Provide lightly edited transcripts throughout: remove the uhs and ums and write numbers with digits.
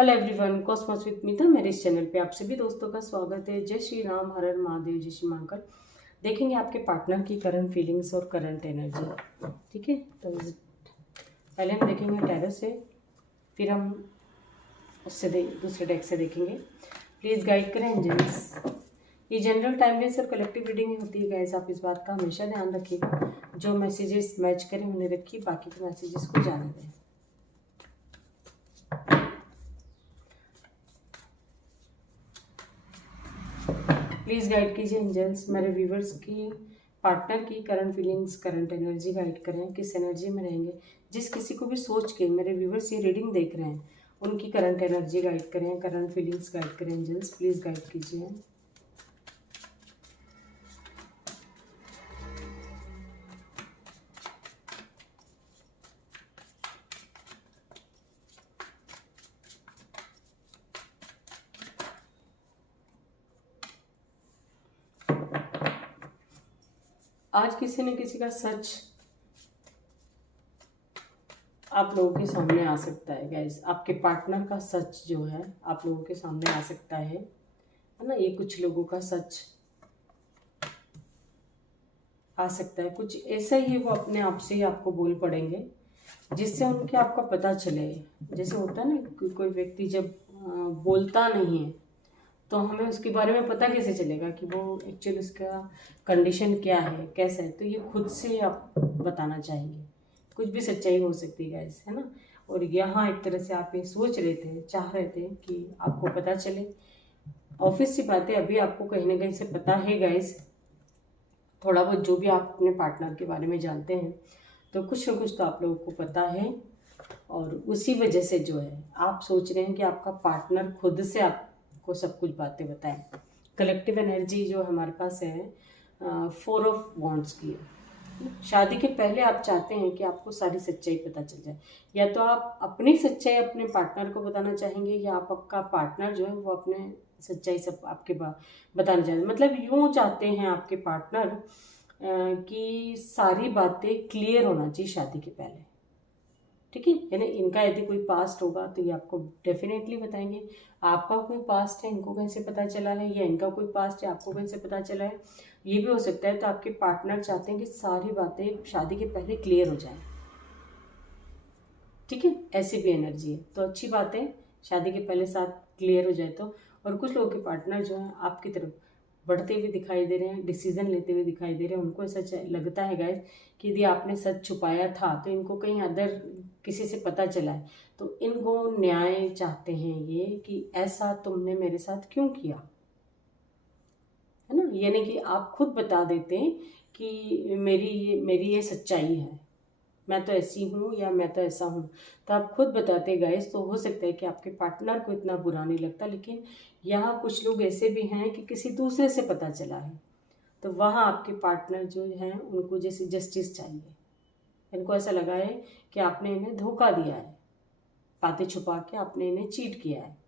Hello everyone, Cosmos with मीता मेरे इस channel पे आप सभी दोस्तों का स्वागत है। जय श्री राम, हर हर महादेव, जय श्री महाकाल। देखेंगे आपके पार्टनर की करंट फीलिंग्स और करंट एनर्जी। ठीक है, तो पहले हम देखेंगे टैरो से, फिर हम उससे दूसरे डेक से देखेंगे। प्लीज़ गाइड करें एंजल्स। ये जनरल टाइमलेस और कलेक्टिव रीडिंग होती है गाइस, आप इस बात का हमेशा ध्यान रखिएगा। जो मैसेजेस मैच करें उन्हें रखिए, बाकी के मैसेजेस को जाने दें। प्लीज़ गाइड कीजिए एंजल्स, मेरे व्यूवर्स की पार्टनर की current feelings, current energy guide करें। किस एनर्जी में रहेंगे, जिस किसी को भी सोच के मेरे व्यूवर्स ये रीडिंग देख रहे हैं उनकी करंट एनर्जी गाइड करें, करंट फीलिंग्स गाइड करें एंजल्स। प्लीज़ गाइड कीजिए। आज किसी न किसी का सच आप लोगों के सामने आ सकता है गाइस। आपके पार्टनर का सच जो है आप लोगों के सामने आ सकता है ना। ये कुछ लोगों का सच आ सकता है, कुछ ऐसा ही है, वो अपने आप से ही आपको बोल पड़ेंगे जिससे उनके आपका पता चले। जैसे होता है ना, कोई व्यक्ति जब बोलता नहीं है तो हमें उसके बारे में पता कैसे चलेगा कि वो एक्चुअली उसका कंडीशन क्या है, कैसा है। तो ये खुद से आप बताना चाहेंगे, कुछ भी सच्चाई हो सकती है गाइस, है ना। और यहाँ एक तरह से आप ये सोच रहे थे, चाह रहे थे कि आपको पता चले। ऑफिस की बातें अभी आपको कहीं ना कहीं से पता है गाइस, थोड़ा बहुत जो भी आप अपने पार्टनर के बारे में जानते हैं तो कुछ ना कुछ तो आप लोगों को पता है। और उसी वजह से जो है आप सोच रहे हैं कि आपका पार्टनर खुद से आपको सब कुछ बातें बताएं। कलेक्टिव एनर्जी जो हमारे पास है 4 ऑफ वॉन्ड्स की है। शादी के पहले आप चाहते हैं कि आपको सारी सच्चाई पता चल जाए, या तो आप अपनी सच्चाई अपने पार्टनर को बताना चाहेंगे या आपका पार्टनर जो है वो अपने सच्चाई सब आपके बताना चाहेंगे। मतलब यूँ चाहते हैं आपके पार्टनर कि सारी बातें क्लियर होना चाहिए शादी के पहले। ठीक है, यानी इनका यदि कोई पास्ट होगा तो ये आपको डेफिनेटली बताएंगे। आपका कोई पास्ट है, इनको कैसे पता चला है, या इनका कोई पास्ट है, आपको कैसे पता चला है, ये भी हो सकता है। तो आपके पार्टनर चाहते हैं कि सारी बातें शादी के पहले क्लियर हो जाए। ठीक है, ऐसी भी एनर्जी है तो अच्छी बात है, शादी के पहले साथ क्लियर हो जाए तो। और कुछ लोगों के पार्टनर जो है आपकी तरफ बढ़ते हुए दिखाई दे रहे हैं, डिसीजन लेते हुए दिखाई दे रहे हैं। उनको ऐसा लगता है गाइस कि यदि आपने सच छुपाया था तो इनको कहीं अदर किसी से पता चला है, तो इनको न्याय चाहते हैं ये कि ऐसा तुमने मेरे साथ क्यों किया, है ना। यानी कि आप खुद बता देते हैं कि मेरी ये सच्चाई है, मैं तो ऐसी हूँ या मैं तो ऐसा हूँ। तो आप खुद बताते गाइस, तो हो सकता है कि आपके पार्टनर को इतना बुरा नहीं लगता। लेकिन यहाँ कुछ लोग ऐसे भी हैं कि किसी दूसरे से पता चला है, तो वहाँ आपके पार्टनर जो हैं उनको जैसे जस्टिस चाहिए। इनको ऐसा लगा है कि आपने इन्हें धोखा दिया है, बातें छुपा के आपने इन्हें चीट किया है।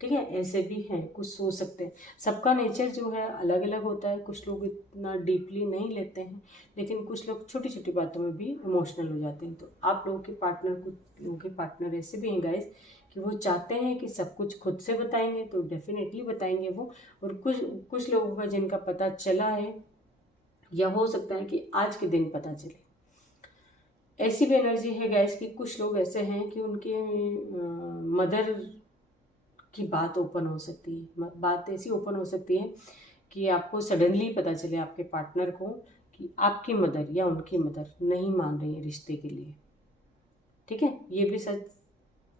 ठीक है, ऐसे भी हैं, कुछ सोच सकते हैं। सबका नेचर जो है अलग अलग होता है। कुछ लोग इतना डीपली नहीं लेते हैं, लेकिन कुछ लोग छोटी छोटी बातों में भी इमोशनल हो जाते हैं। तो आप लोगों के पार्टनर, कुछ लोगों के पार्टनर ऐसे भी हैं गाइस कि वो चाहते हैं कि सब कुछ खुद से बताएंगे, तो डेफिनेटली बताएंगे वो। और कुछ लोगों का जिनका पता चला है, या हो सकता है कि आज के दिन पता चले। ऐसी भी एनर्जी है गाइस कि कुछ लोग ऐसे हैं कि उनके मदर की बात ओपन हो सकती है। बात ऐसी ओपन हो सकती है कि आपको सडनली पता चले आपके पार्टनर को कि आपकी मदर या उनकी मदर नहीं मान रही है रिश्ते के लिए। ठीक है, ये भी सच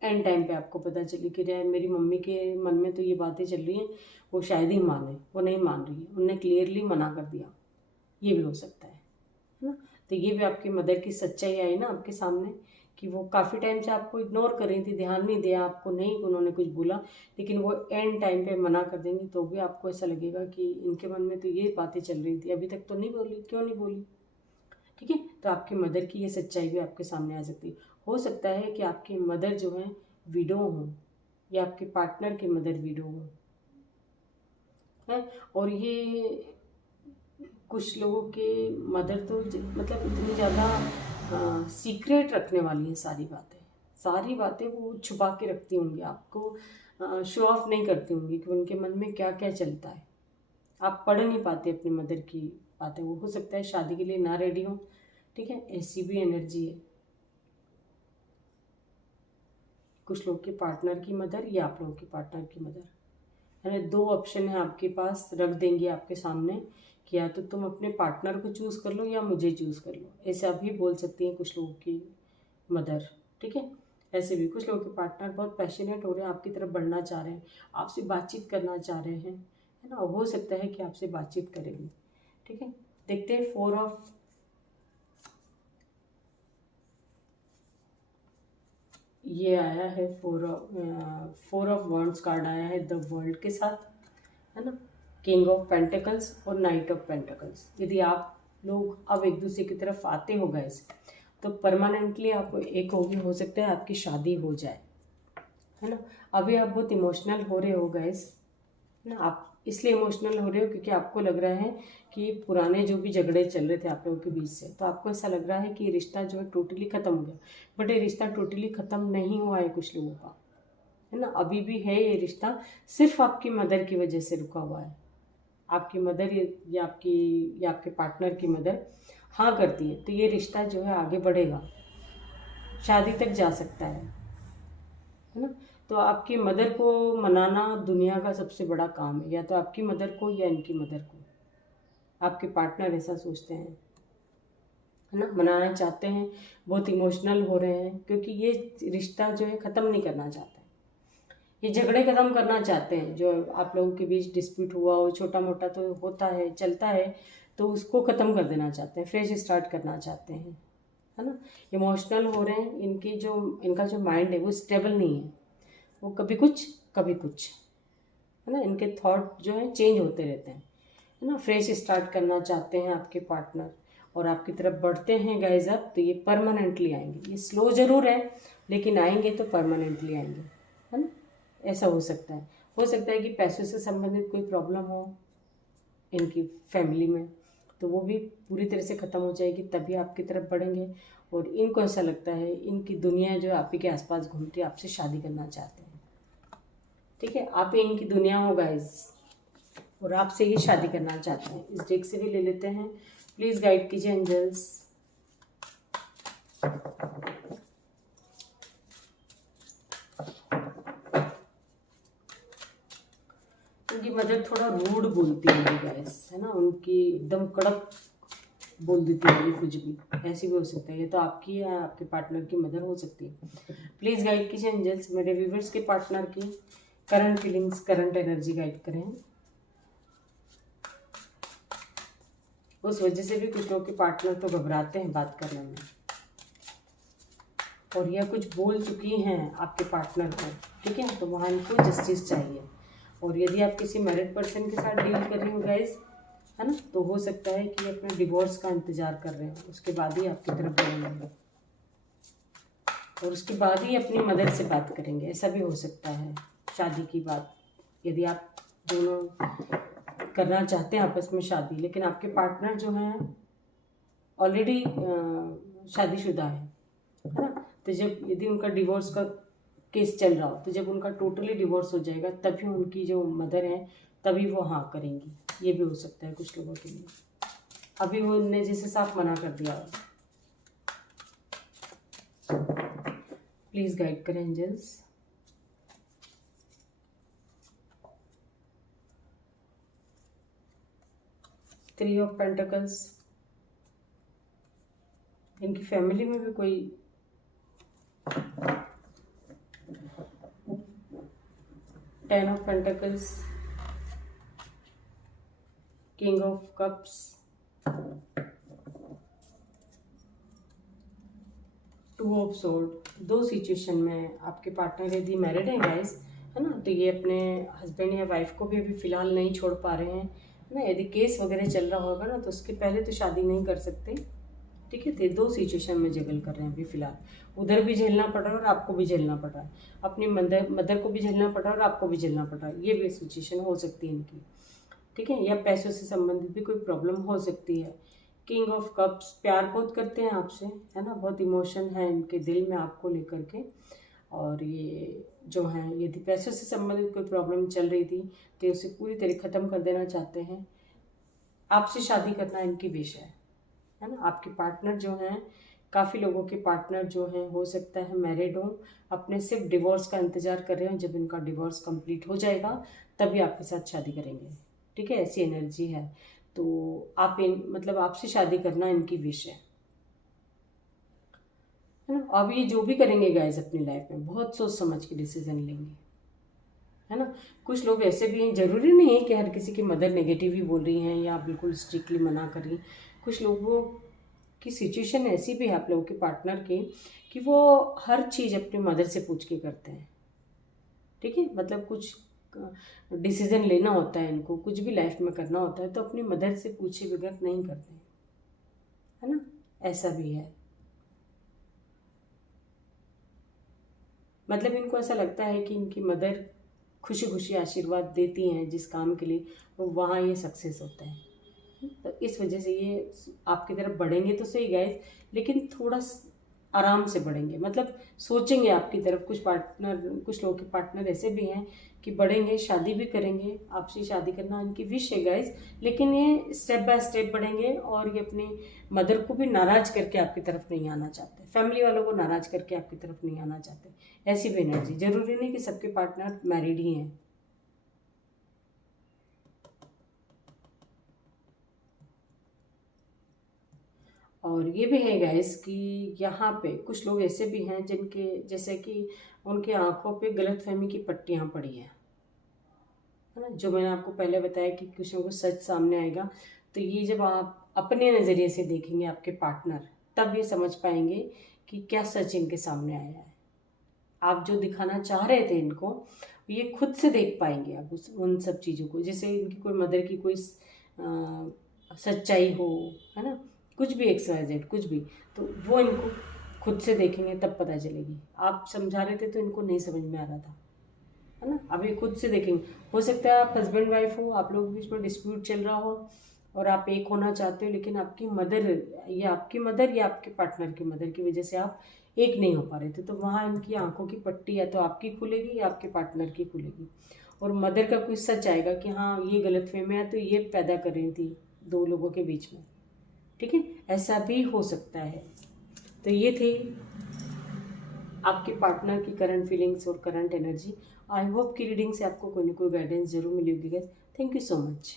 एंड टाइम पे आपको पता चले कि मेरी मम्मी के मन में तो ये बातें चल रही हैं, वो शायद ही माने, वो नहीं मान रही है, उनने क्लियरली मना कर दिया। ये भी हो सकता है ना। तो ये भी आपकी मदर की सच्चाई आई ना आपके सामने कि वो काफ़ी टाइम से आपको इग्नोर कर रही थी, ध्यान नहीं दिया आपको, नहीं उन्होंने कुछ बोला, लेकिन वो एंड टाइम पे मना कर देंगी तो भी आपको ऐसा लगेगा कि इनके मन में तो ये बातें चल रही थी, अभी तक तो नहीं बोली, क्यों नहीं बोली। ठीक है, तो आपकी मदर की ये सच्चाई भी आपके सामने आ सकती है। हो सकता है कि आपकी मदर जो है विडो हो, या आपके पार्टनर की मदर विडो हो, है। और ये कुछ लोगों के मदर तो मतलब इतनी ज़्यादा सीक्रेट रखने वाली हैं सारी बातें, सारी बातें वो छुपा के रखती होंगी, आपको शो ऑफ नहीं करती होंगी कि उनके मन में क्या क्या चलता है। आप पढ़ नहीं पाते अपनी मदर की बातें। वो हो सकता है शादी के लिए ना रेडी हो, ठीक है, ऐसी भी एनर्जी है। कुछ लोग के पार्टनर की मदर या आप लोगों के पार्टनर की मदर, है ना। 2 ऑप्शन है आपके पास, रख देंगे आपके सामने कि या तो तुम अपने पार्टनर को चूज़ कर लो या मुझे चूज़ कर लो। ऐसा भी बोल सकती हैं कुछ लोगों की मदर, ठीक है। ऐसे भी कुछ लोगों के पार्टनर बहुत पैशनेट हो रहे हैं, आपकी तरफ बढ़ना चाह रहे हैं, आपसे बातचीत करना चाह रहे हैं, है ना। हो सकता है कि आपसे बातचीत करेंगे, ठीक है। देखते हैं 4 ऑफ ये आया है, 4 ऑफ वॉन्ड्स कार्ड आया है द वर्ल्ड के साथ, है ना। किंग ऑफ पेंटिकल्स और नाइट ऑफ पेंटिकल्स। यदि आप लोग अब एक दूसरे की तरफ आते हो गाइस, तो परमानेंटली आपको एक होगी, हो सकता है आपकी शादी हो जाए, है ना। अभी आप बहुत इमोशनल हो रहे हो गाइस, है ना। आप इसलिए इमोशनल हो रहे हो क्योंकि आपको लग रहा है कि पुराने जो भी झगड़े चल रहे थे आप लोगों के बीच से, तो आपको ऐसा लग रहा है कि रिश्ता जो है टोटली ख़त्म हो गया। बट ये रिश्ता टोटली ख़त्म नहीं हुआ है कुछ लोगों का, है ना। अभी भी है ये रिश्ता, सिर्फ आपकी मदर की वजह से रुका हुआ है। आपकी मदर या आपके पार्टनर की मदर हाँ करती है तो ये रिश्ता जो है आगे बढ़ेगा, शादी तक जा सकता है ना। तो आपकी मदर को मनाना दुनिया का सबसे बड़ा काम है, या तो आपकी मदर को या इनकी मदर को। आपके पार्टनर ऐसा सोचते हैं, है ना, मनाना चाहते हैं, बहुत इमोशनल हो रहे हैं क्योंकि ये रिश्ता जो है ख़त्म नहीं करना चाहते, ये झगड़े ख़त्म करना चाहते हैं। जो आप लोगों के बीच डिस्प्यूट हुआ हो, छोटा मोटा तो होता है, चलता है, तो उसको ख़त्म कर देना चाहते हैं, फ्रेश स्टार्ट करना चाहते हैं, है ना। इमोशनल हो रहे हैं, इनका जो माइंड है वो स्टेबल नहीं है, वो कभी कुछ है ना। इनके थॉट जो है चेंज होते रहते हैं, है ना। फ्रेश स्टार्ट करना चाहते हैं आपके पार्टनर और आपकी तरफ बढ़ते हैं गाइज अब, तो ये परमानेंटली आएंगे। ये स्लो ज़रूर है लेकिन आएंगे तो परमानेंटली आएंगे, है ना। ऐसा हो सकता है कि पैसों से संबंधित कोई प्रॉब्लम हो इनकी फैमिली में, तो वो भी पूरी तरह से ख़त्म हो जाएगी, तभी आपकी तरफ बढ़ेंगे। और इनको ऐसा लगता है इनकी दुनिया जो आप ही के आसपास घूमती है, आपसे शादी करना चाहते हैं, ठीक है। आप ही इनकी दुनिया हो गाइज और आपसे ही शादी करना चाहते हैं। इस डेक से भी ले लेते हैं, प्लीज़ गाइड कीजिए एंजल्स। उनकी मदर थोड़ा रूड बोलती है गाइस, है ना, उनकी एकदम कड़क बोल देती है कुछ भी, ऐसी भी हो सकता है। ये तो आपकी या आपके पार्टनर की मदर हो सकती है। प्लीज़ गाइड कीजिए एंजल्स, मेरे व्यूवर्स के पार्टनर की current feelings, current energy guide करें। उस वजह से भी कुछ लोग के पार्टनर तो घबराते हैं बात करने में, और यह कुछ बोल चुकी हैं आपके पार्टनर को, ठीक है। तो वहाँ इनको जस्टिस चाहिए। और यदि आप किसी मैरिड पर्सन के साथ डील कर रहे हो गाइस, है ना, तो हो सकता है कि अपने डिवोर्स का इंतज़ार कर रहे हैं, उसके बाद ही आपकी तरफ बढ़ेंगे और उसके बाद ही अपनी मदर से बात करेंगे, ऐसा भी हो सकता है। शादी की बात, यदि आप दोनों करना चाहते हैं आपस में शादी, लेकिन आपके पार्टनर जो हैं ऑलरेडी शादीशुदा है ना, तो जब यदि उनका डिवोर्स का केस चल रहा हो, तो जब उनका टोटली डिवोर्स हो जाएगा तभी उनकी जो मदर हैं तभी वो हाँ करेंगी। ये भी हो सकता है कुछ लोगों के लिए, अभी वो उनने जैसे साफ मना कर दिया। प्लीज़ गाइड करें एंजल्स। थ्री ऑफ पेंटिकल्स, इनकी फैमिली में भी कोई ten of pentacles, king of cups, two of sword. दो सिचुएशन में आपके पार्टनर यदि मैरिड है गाइस, है ना, तो ये अपने हस्बैंड या वाइफ को भी अभी फ़िलहाल नहीं छोड़ पा रहे हैं, है ना। यदि केस वगैरह चल रहा होगा ना तो उसके पहले तो शादी नहीं कर सकते, ठीक है। तो दो सिचुएशन में जगल कर रहे हैं अभी फ़िलहाल, उधर भी झेलना पड़ रहा है और आपको भी झेलना पड़ रहा है, अपनी मदर को भी झेलना पड़ रहा है और आपको भी झेलना पड़ रहा है। ये भी सिचुएशन हो सकती है इनकी, ठीक है। या पैसों से संबंधित भी कोई प्रॉब्लम हो सकती है, किंग ऑफ कप्स, प्यार बहुत करते हैं आपसे, है ना, बहुत इमोशन है इनके दिल में आपको लेकर के। और ये जो है, यदि पैसों से संबंधित कोई प्रॉब्लम चल रही थी तो उसे पूरी तरह ख़त्म कर देना चाहते हैं। आपसे शादी करना इनकी विश है ना। आपके पार्टनर जो हैं, काफ़ी लोगों के पार्टनर जो हैं हो सकता है मैरिड हों, अपने सिर्फ डिवोर्स का इंतज़ार कर रहे हो। जब इनका डिवोर्स कंप्लीट हो जाएगा तभी आपके साथ शादी करेंगे, ठीक है, ऐसी एनर्जी है। तो आप मतलब आपसे शादी करना इनकी विश है ना। अब ये जो भी करेंगे गाइस अपनी लाइफ में बहुत सोच समझ के डिसीजन लेंगे, है ना। कुछ लोग ऐसे भी हैं, ज़रूरी नहीं है कि हर किसी की मदर नेगेटिव ही बोल रही हैं या बिल्कुल स्ट्रिक्टली मना कर रही। कुछ लोगों की सिचुएशन ऐसी भी है आप लोगों के पार्टनर की कि वो हर चीज़ अपनी मदर से पूछ के करते हैं, ठीक है। मतलब कुछ डिसीजन लेना होता है इनको, कुछ भी लाइफ में करना होता है तो अपनी मदर से पूछे बगैर नहीं करते हैं, है ना, ऐसा भी है। मतलब इनको ऐसा लगता है कि इनकी मदर खुशी खुशी आशीर्वाद देती हैं जिस काम के लिए, तो वहाँ ये सक्सेस होता है। तो इस वजह से ये आपकी तरफ बढ़ेंगे तो सही गाइस, लेकिन थोड़ा आराम से बढ़ेंगे। मतलब सोचेंगे आपकी तरफ। कुछ लोगों के पार्टनर ऐसे भी हैं कि बढ़ेंगे, शादी भी करेंगे, आपसे शादी करना इनकी विश है गाइस, लेकिन ये स्टेप बाय स्टेप बढ़ेंगे और ये अपनी मदर को भी नाराज करके आपकी तरफ नहीं आना चाहते, फैमिली वालों को नाराज करके आपकी तरफ नहीं आना चाहते। ऐसी भी एनर्जी, जरूरी नहीं कि सबके पार्टनर मैरिड ही हैं। और ये भी है गाइस कि यहाँ पे कुछ लोग ऐसे भी हैं जिनके जैसे कि उनके आंखों पे गलतफहमी की पट्टियाँ पड़ी हैं, है ना। जो मैंने आपको पहले बताया कि कुछ लोगों को सच सामने आएगा, तो ये जब आप अपने नज़रिए से देखेंगे आपके पार्टनर, तब ये समझ पाएंगे कि क्या सच इनके सामने आया है। आप जो दिखाना चाह रहे थे इनको, ये खुद से देख पाएंगे आप उन सब चीज़ों को। जैसे इनकी कोई मदर की कोई सच्चाई हो, है ना, कुछ भी XYZ कुछ भी, तो वो इनको खुद से देखेंगे तब पता चलेगी। आप समझा रहे थे तो इनको नहीं समझ में आ रहा था, है ना। अब ये खुद से देखेंगे। हो सकता है आप हस्बैंड वाइफ हो, आप लोगों के बीच में डिस्प्यूट चल रहा हो और आप एक होना चाहते हो, लेकिन आपकी मदर या आपके पार्टनर की मदर की वजह से आप एक नहीं हो पा रहे थे। तो वहाँ इनकी आंखों की पट्टी या तो आपकी खुलेगी या आपके पार्टनर की खुलेगी, और मदर का कोई सच आएगा कि हाँ ये गलतफहमी है तो ये पैदा कर रही थी दो लोगों के बीच में, ठीक है, ऐसा भी हो सकता है। तो ये थी आपके पार्टनर की करंट फीलिंग्स और करंट एनर्जी। आई होप की रीडिंग से आपको कोई ना कोई गाइडेंस जरूर मिली होगी guys. Thank you so much.